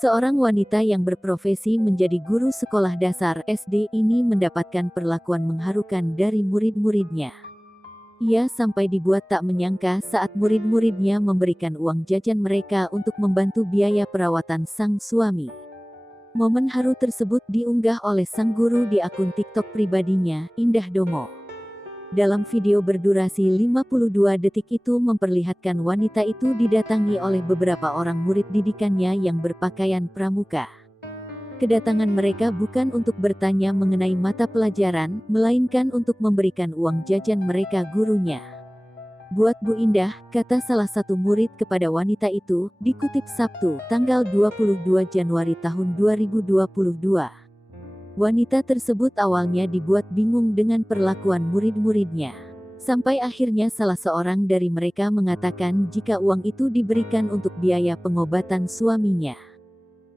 Seorang wanita yang berprofesi menjadi guru sekolah dasar SD ini mendapatkan perlakuan mengharukan dari murid-muridnya. Ia sampai dibuat tak menyangka saat murid-muridnya memberikan uang jajan mereka untuk membantu biaya perawatan sang suami. Momen haru tersebut diunggah oleh sang guru di akun TikTok pribadinya, Indah Dongo. Dalam video berdurasi 52 detik itu memperlihatkan wanita itu didatangi oleh beberapa orang murid didikannya yang berpakaian pramuka. Kedatangan mereka bukan untuk bertanya mengenai mata pelajaran, melainkan untuk memberikan uang jajan mereka gurunya. "Buat Bu Indah," kata salah satu murid kepada wanita itu, dikutip Sabtu, tanggal 22 Januari tahun 2022. Wanita tersebut awalnya dibuat bingung dengan perlakuan murid-muridnya. Sampai akhirnya salah seorang dari mereka mengatakan jika uang itu diberikan untuk biaya pengobatan suaminya.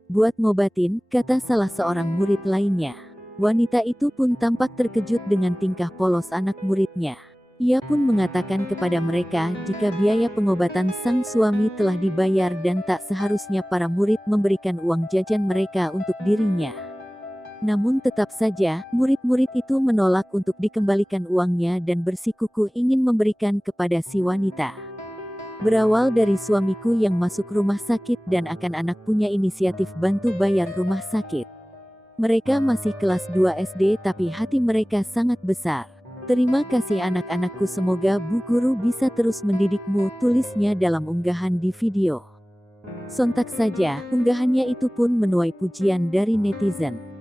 "Buat ngobatin," kata salah seorang murid lainnya. Wanita itu pun tampak terkejut dengan tingkah polos anak muridnya. Ia pun mengatakan kepada mereka jika biaya pengobatan sang suami telah dibayar dan tak seharusnya para murid memberikan uang jajan mereka untuk dirinya. Namun tetap saja, murid-murid itu menolak untuk dikembalikan uangnya dan bersikukuh ingin memberikan kepada si wanita. "Berawal dari suamiku yang masuk rumah sakit dan akan anak punya inisiatif bantu bayar rumah sakit. Mereka masih kelas 2 SD tapi hati mereka sangat besar. Terima kasih anak-anakku, semoga Bu Guru bisa terus mendidikmu," tulisnya dalam unggahan di video. Sontak saja, unggahannya itu pun menuai pujian dari netizen.